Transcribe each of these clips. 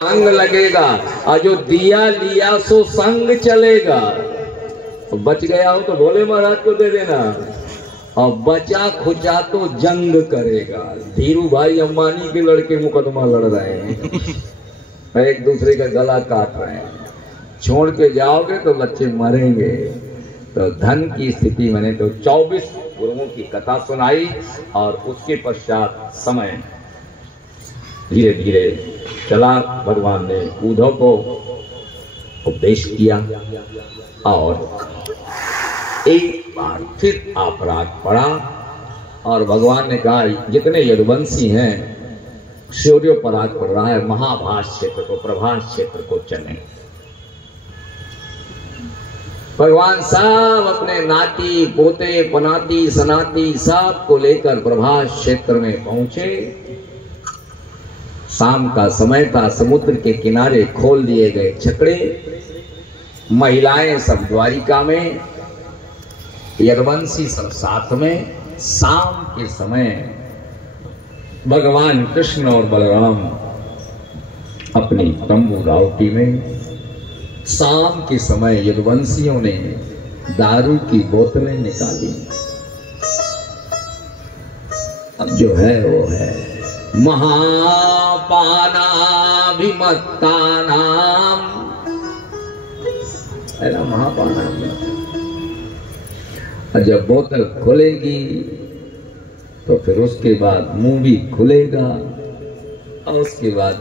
संग लगेगा और जो दिया लिया सो संग चलेगा। बच गया हो तो भोले महाराज को दे देना और बचा खुचा तो जंग करेगा। धीरू भाई अंबानी के लड़के मुकदमा लड़ रहे हैं, एक दूसरे का गला काट रहे हैं। छोड़ के जाओगे तो बच्चे मरेंगे। तो धन की स्थिति मैंने तो 24 गुरुओं की कथा सुनाई और उसके पश्चात समय धीरे धीरे चला। भगवान ने उद्धव को उपदेश किया और एक बार फिर अपराध पड़ा और भगवान ने कहा जितने यदुवंशी हैं सूर्योपराग पड़ रहा है, महाभाष क्षेत्र को प्रभास क्षेत्र को चले। भगवान सब अपने नाती पोते पनाती सनाती सब को लेकर प्रभास क्षेत्र में पहुंचे। शाम का समय था, समुद्र के किनारे खोल दिए गए छकड़े। महिलाएं सब द्वारिका में, यदुवंशी सब साथ में। शाम के समय भगवान कृष्ण और बलराम अपनी तंबू रावटी में। शाम के समय यदुवंशियों ने दारू की बोतलें निकाली। अब जो है वो है महापानाभिमत्तानाम। महापानाम। जब बोतल खुलेगी तो फिर उसके बाद मुंह भी खुलेगा और उसके बाद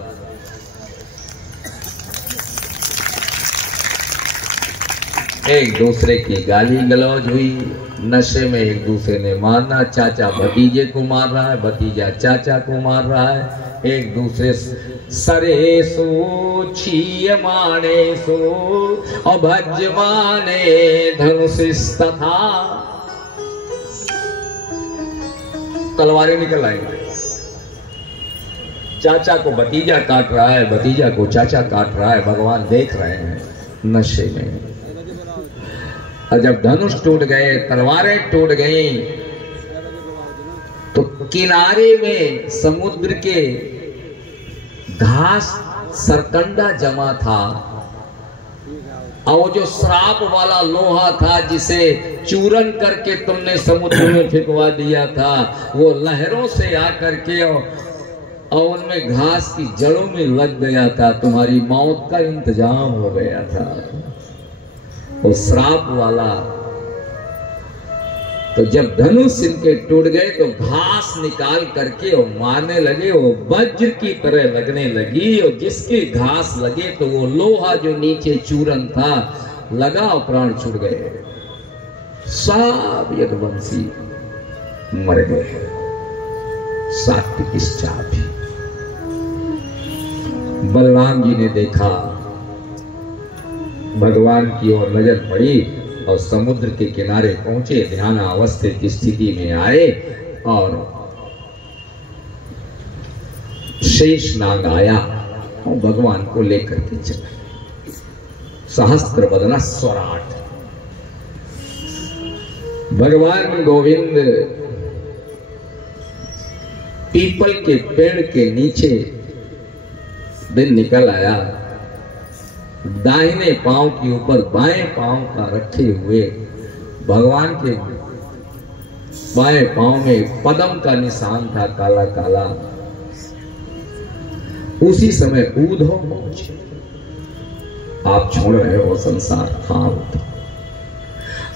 एक दूसरे की गाली गलौज हुई। नशे में एक दूसरे ने मारना, चाचा भतीजे को मार रहा है, भतीजा चाचा को मार रहा है। एक दूसरे सरेसु क्षीयमाणेषु अभज्यमाने धनुषस्तथा। तलवारें निकल आएंगी। चाचा को भतीजा काट रहा है, भतीजा को चाचा काट रहा है। भगवान देख रहे हैं नशे में। और जब धनुष टूट गए, तलवारें टूट गई, तो किनारे में समुद्र के घास सरकंडा जमा था और वो जो श्राप वाला लोहा था जिसे चूरन करके तुमने समुद्र में फेंकवा दिया था, वो लहरों से आकर के और उनमें घास की जड़ों में लग गया था। तुम्हारी मौत का इंतजाम हो गया था वो श्राप वाला। तो जब धनुष इनके टूट गए तो घास निकाल करके वो मारने लगे। वो वज्र की तरह लगने लगी और जिसके घास लगे तो वो लोहा जो नीचे चूरन था लगा और प्राण छूट गए। सब यदुवंशी मर गए। सात्विक इच्छा भी। बलराम जी ने देखा, भगवान की ओर नजर पड़ी और समुद्र के किनारे पहुंचे। ध्यान अवस्थित की स्थिति में आए और शेष नाग आया और भगवान को लेकर के चला। सहस्त्र बदना स्वराट। भगवान गोविंद पीपल के पेड़ के नीचे दिन निकल आया। दाहिने पांव के ऊपर बाएं पांव का रखे हुए भगवान के बाएं पांव में पद्म का निशान था, काला काला। उसी समय उद्धव पहुंचे। आप छोड़ रहे हो संसार। हाँ,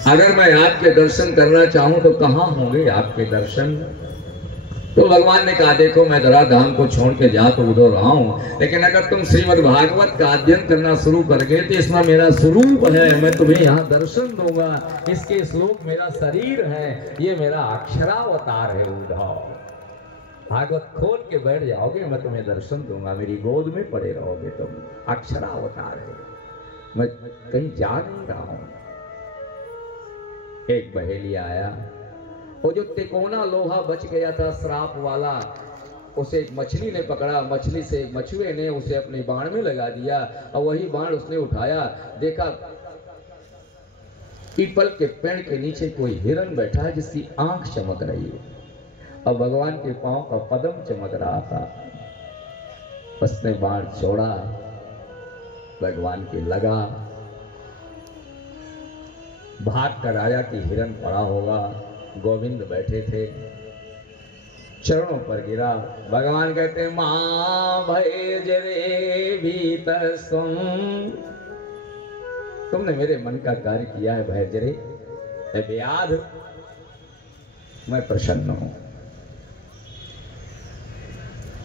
अगर मैं आपके दर्शन करना चाहूं तो कहां होंगे आपके दर्शन? तो भगवान ने कहा देखो मैं धरा धाम को छोड़ के जा तो उधर रहा हूं, लेकिन अगर तुम श्रीमद् भागवत का अध्ययन करना शुरू कर गए तो इसमें मेरा स्वरूप है, मैं तुम्हें यहाँ दर्शन दूंगा। इसके श्लोक मेरा शरीर है, ये मेरा अक्षरावतार है उद्धव। भागवत खोल के बैठ जाओगे मैं तुम्हें दर्शन दूंगा, मेरी गोद में पड़े रहोगे तुम। अक्षरावतार है, मैं कहीं जा नहीं रहा हूं। एक बहेली आया, वो जो तिकोना लोहा बच गया था श्राप वाला, उसे एक मछली ने पकड़ा। मछली से मछुए ने उसे अपने बाण में लगा दिया और वही बाण उसने उठाया। देखा पीपल के पेड़ के नीचे कोई हिरन बैठा है जिसकी आंख चमक रही है और भगवान के पांव का पद्म चमक रहा था। उसने बाण छोड़ा, भगवान के लगा, भाग कर आया कि हिरण पड़ा होगा, गोविंद बैठे थे, चरणों पर गिरा। भगवान कहते हैं मां भय जरे भीतर सुन, तुमने मेरे मन का कार्य किया है भय जरे, व्याध मैं प्रसन्न हूं।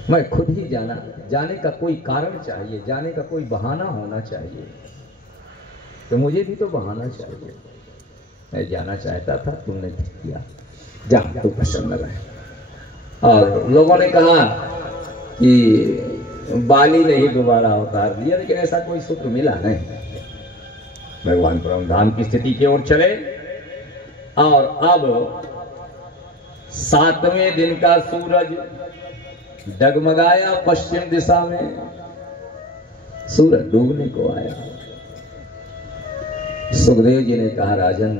मैं खुद ही जाने का कोई कारण चाहिए, जाने का कोई बहाना होना चाहिए, तो मुझे भी तो बहाना चाहिए। मैं जाना चाहता था, तुमने किया, जा तू प्रसन्न रहे। और लोगों ने कहा कि बाली ने ही दोबारा अवतार दिया, लेकिन ऐसा कोई सूत्र मिला नहीं। भगवान परमधाम की स्थिति की ओर चले और अब 7वें दिन का सूरज डगमगाया पश्चिम दिशा में, सूरज डूबने को आया। सुखदेव जी ने कहा राजन,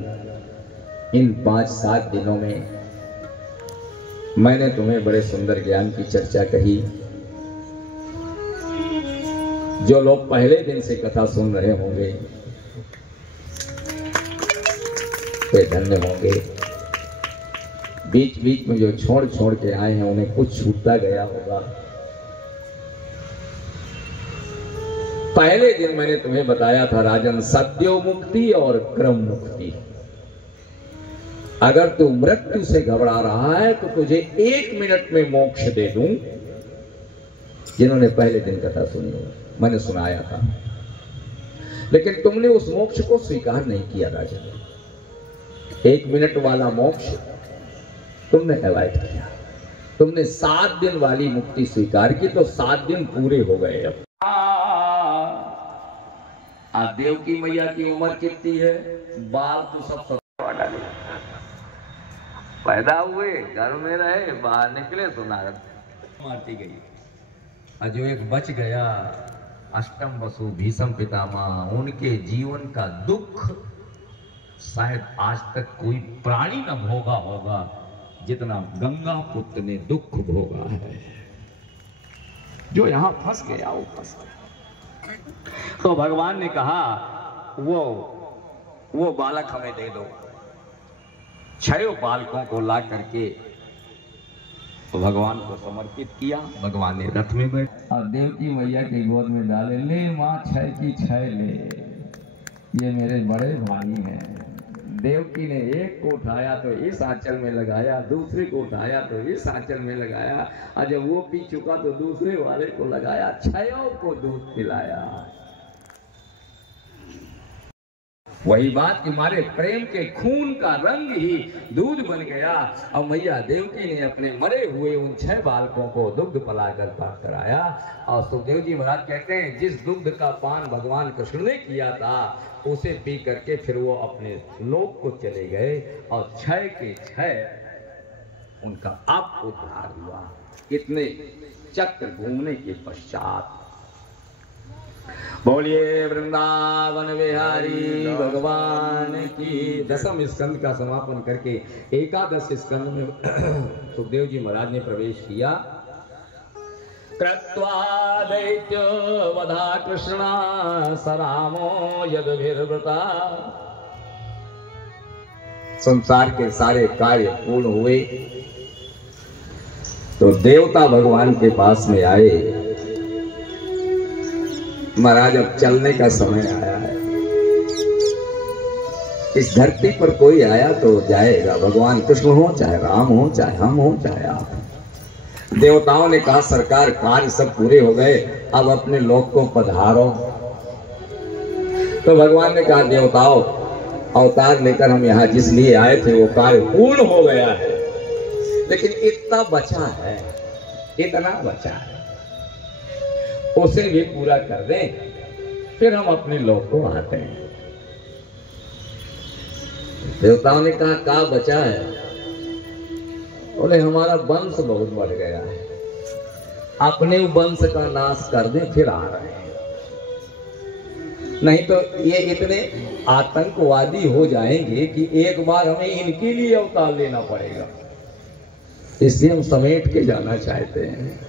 इन 5-7 दिनों में मैंने तुम्हें बड़े सुंदर ज्ञान की चर्चा कही। जो लोग पहले दिन से कथा सुन रहे होंगे वे धन्य होंगे, बीच बीच में जो छोड़ छोड़ के आए हैं उन्हें कुछ छूटता गया होगा। पहले दिन मैंने तुम्हें बताया था राजन, सत्यो मुक्ति और क्रम मुक्ति। अगर तू मृत्यु से घबरा रहा है तो तुझे 1 मिनट में मोक्ष दे दूं। जिन्होंने पहले दिन कथा सुनी हो, मैंने सुनाया था, लेकिन तुमने उस मोक्ष को स्वीकार नहीं किया राजन। 1 मिनट वाला मोक्ष तुमने अवॉइड किया। तुमने 7 दिन वाली मुक्ति स्वीकार की, तो 7 दिन पूरे हो गए। अब देवकी मैया की उम्र कितनी है? बाल तो सब डाले, पैदा हुए, घर में रहे, बाहर निकले तो नारद मारती गई। और जो एक बच गया, अष्टम वसु भीष्म पितामह, उनके जीवन का दुख शायद आज तक कोई प्राणी न भोगा होगा जितना गंगा पुत्र ने दुख भोगा है। जो यहां फंस गया वो फंस गया। तो भगवान ने कहा वो बालक हमें दे दो। 6 बालकों को ला करके तो भगवान को समर्पित किया। भगवान ने रथ में बैठ और देवकी मैया के गोद में डाले। ले माँ 6 की 6 ले, ये मेरे बड़े भाई हैं। देवकी ने एक को उठाया तो इस आंचल में लगाया, दूसरे को उठाया तो इस आंचल में लगाया, और जब वो पी चुका तो दूसरे वाले को लगाया, 6 को दूध पिलाया। वही बात कि हमारे प्रेम के खून का रंग ही दूध बन गया। और मैया देवकी ने अपने मरे हुए उन 6 बालकों को दुग्ध पिलाकर पान कराया। और सुखदेव जी महाराज कहते हैं, जिस दुग्ध का पान भगवान कृष्ण ने किया था उसे पी करके फिर वो अपने लोक को चले गए। और 6 के 6 उनका अब उद्धार हुआ। इतने चक्र घूमने के पश्चात बोलिए वृंदावन विहारी भगवान की। 10वें स्कंद का समापन करके 11 स्कंद में सुखदेव जी महाराज ने प्रवेश किया। कृत्वा दैत्य वधा कृष्णा सरामो यदभिर्वृता। संसार के सारे कार्य पूर्ण हुए तो देवता भगवान के पास में आए। महाराज अब चलने का समय आया है। इस धरती पर कोई आया तो जाएगा, भगवान कृष्ण हो चाहे राम हो चाहे हम हो चाहे आप। देवताओं ने कहा सरकार कार्य सब पूरे हो गए, अब अपने लोक को पधारो। तो भगवान ने कहा देवताओं अवतार लेकर हम यहाँ जिस लिए आए थे वो कार्य पूर्ण हो गया है, लेकिन इतना बचा है, इतना बचा है, उसे भी पूरा कर दें, फिर हम अपने लोक को आते हैं। देवताओं ने कहा क्या बचा है? बोले हमारा वंश बहुत बढ़ गया है, अपने वंश का नाश कर दें फिर आ रहे हैं, नहीं तो ये इतने आतंकवादी हो जाएंगे कि एक बार हमें इनके लिए अवतार लेना पड़ेगा। इसलिए हम समेट के जाना चाहते हैं।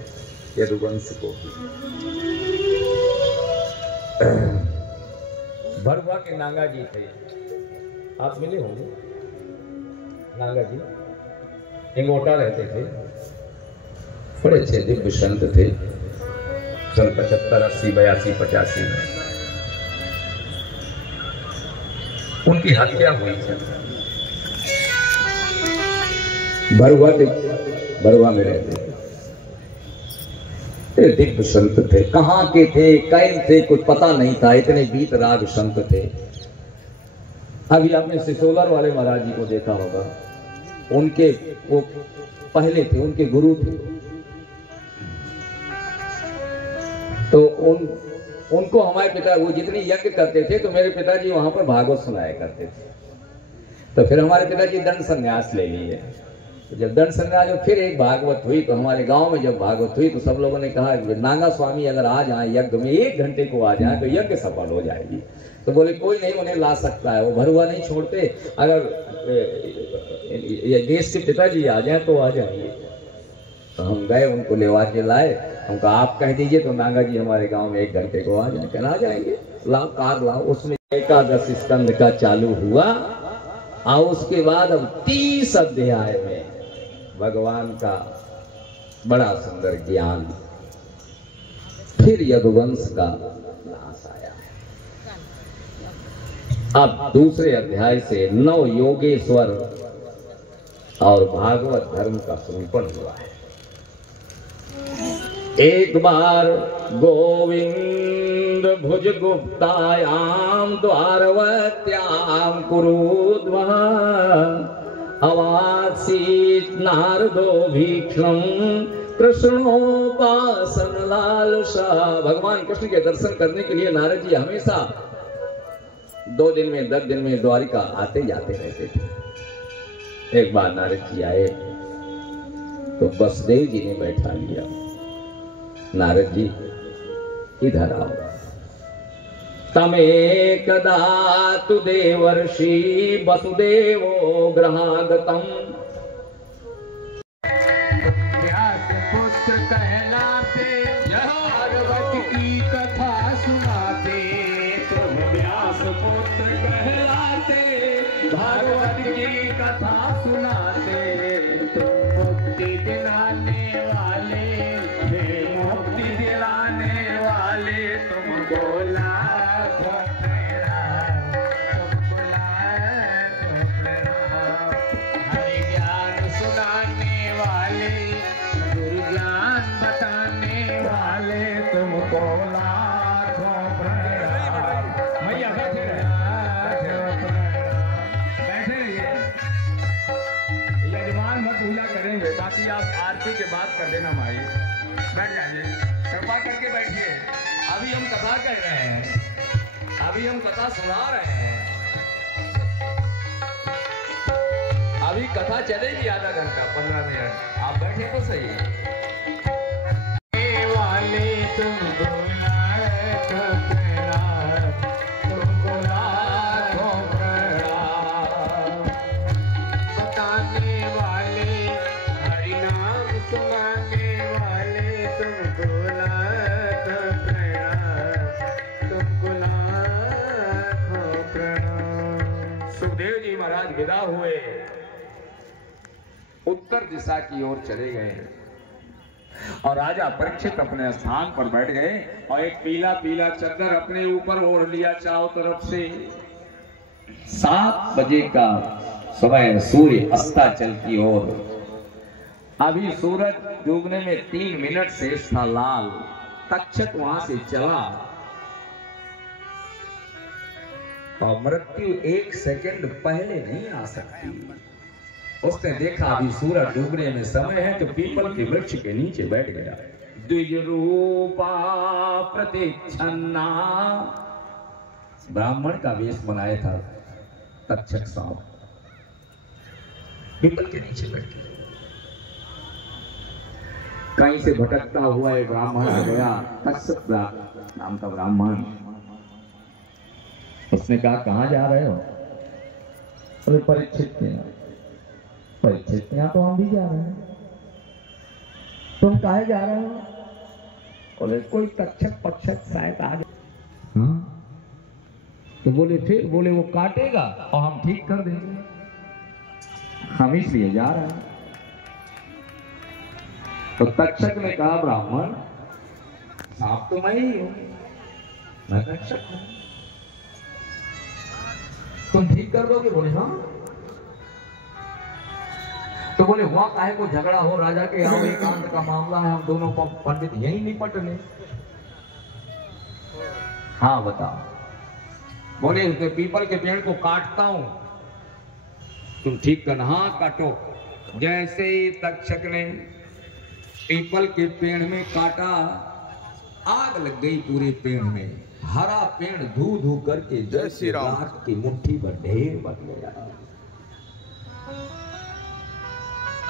यदुवंश को। भरवा के नागा जी थे, आप मिले होंगे। नागा जी इंगोटा रहते थे, बड़े अच्छे दिव्य संत थे। सन 75, 80, 82, 85 में उनकी हत्या हुई थी। बरुआ में रहते थे, दिव्य संत थे। कहाँ के थे, कैन थे, कुछ पता नहीं था, इतने बीत राग संत थे। अभी आपने सिसोलर वाले महाराज जी को देखा होगा, उनके वो पहले थे, उनके गुरु थे। तो उनको हमारे पिता, वो जितनी यज्ञ करते थे तो मेरे पिताजी वहां पर भागवत सुनाया करते थे। तो फिर हमारे पिताजी दंड संन्यास ले लिए। तो जब दंड संन्यास, फिर एक भागवत हुई, तो हमारे गांव में जब भागवत हुई तो सब लोगों ने कहा नागा स्वामी अगर आ जाए यज्ञ में, 1 घंटे को आ जाए तो यज्ञ सफल हो जाएगी। तो बोले कोई नहीं, उन्हें ला सकता है, वो भरुआ नहीं छोड़ते, अगर ये देश के पिताजी आ जाए तो आ जाएंगे। तो हम गए, उनको लेवा के लाए। हमको आप कह दीजिए तो नागा जी हमारे गांव में 1 घंटे को आ जाए, कहना आ जाएंगे, लाओ कार लाओ। उसमें 11 स्कंद का चालू हुआ, और उसके बाद अब 30 अध्याय में भगवान का बड़ा सुंदर ज्ञान। फिर यदुवंश का नाश आया। अब दूसरे अध्याय से 9 योगेश्वर और भागवत धर्म का स्वरूपण हुआ है। एक बार गोविंद भुज गुप्तायाम द्वारवत्याम कुरुद्वः अवासीत नारदो भीक्षणं कृष्णोपासन लालसा। भगवान कृष्ण के दर्शन करने के लिए नारद जी हमेशा 2 दिन में 10 दिन में द्वारिका आते जाते रहते थे। एक बार नारद जी आए तो वसुदेव जी ने बैठा लिया, नारद जी इधर आओ। तमेकदा तु देवर्षि वसुदेवो गृहागतम। व्यास पुत्र कहलाते, पार्वती की कथा सुनाते। तुम व्यास पुत्र कहलाते, भागवत की कथा सुनाते। तुम मुक्ति दिलाने वाले, मुक्ति दिलाने वाले, तुमको लाखों प्रणाम, तुमको लाखों प्रणाम। हरि ज्ञान सुनाने वाले, गुरु ज्ञान बताने वाले, तुमको लाखों प्रणाम। मैया बैठे रहिए, यजमान मत भूला करेंगे, बाकी आप आरती के बाद कर देना। माई बैठ जाइए, कृपा करके बैठिए। अभी हम कथा कर रहे हैं, अभी हम कथा सुना रहे हैं, अभी कथा चलेगी आधा घंटा 15 मिनट। आप बैठे तो सही। वाले तुमको लाखों प्रणाम, तुमको लाखों प्रणाम। बताने वाले, हरि नाम सुनाने वाले, तुमको लाखों प्रणाम, तुमको लाखों प्रणाम। सुखदेव जी महाराज विदा हुए, उत्तर दिशा की ओर चले गए और राजा परीक्षित अपने स्थान पर बैठ गए और एक पीला पीला चादर अपने ऊपर ओढ़ लिया चारों तरफ से। 7 बजे का समय, सूर्य अस्ताचल की ओर। अभी सूरज डूबने में 3 मिनट शेष था। लाल तक्षक वहां से चला और मृत्यु 1 सेकंड पहले नहीं आ सकती। उसने देखा अभी सूरज डूबने में समय है, तो पीपल के वृक्ष के नीचे बैठ गया। द्विज रूपा प्रतिच्छन्ना, ब्राह्मण का वेश बनाया था तक्षक सांप, पीपल के नीचे बैठ गया। कहीं से भटकता हुआ एक ब्राह्मण आ गया, तक्षक नाम का ब्राह्मण। उसने कहा कहाँ जा रहे हो? बोले परीक्षित के यहाँ। परीक्षित के यहाँ तो हम भी जा रहे हैं। तुम काहे जा रहे हो? बोले कोई तक्षक पक्षक शायद आ गया। हाँ, तो बोले फिर बोले वो काटेगा और हम ठीक कर देंगे, हम इसलिए जा रहे हैं। तो तक्षक ने कहा ब्राह्मण सांप तो मैं ही हूं, मैं तक्षक हूं, तुम ठीक कर दोगे? बोले हाँ। तो बोले वहां काहे को झगड़ा हो, राजा के यहाँ एकांत का मामला है, हम दोनों पंडित यही निपट ले। हाँ बताओ। बोले पीपल के पेड़ को काटता हूं, तुम ठीक करना। हाँ काटो। जैसे ही तक्षक ने पीपल के पेड़ में काटा, आग लग गई पूरे पेड़ में, हरा पेड़ धू धू करके जैसे रात की मुट्ठी पर ढेर बन गया।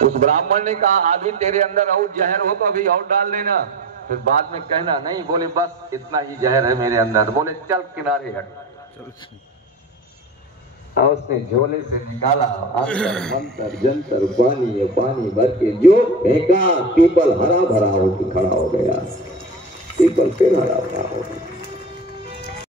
उस ब्राह्मण ने कहा अभी तेरे अंदर और जहर हो तो अभी और डाल लेना, फिर बाद में कहना। नहीं, बोले बस इतना ही जहर है मेरे अंदर। बोले चल किनारे हट। और उसने झोले से निकाला, अंतर मंतर जंतर पानी पानी भर के जो फेंका, पीपल हरा भरा होकर खड़ा हो गया। पीपल फिर हरा भरा हो गया।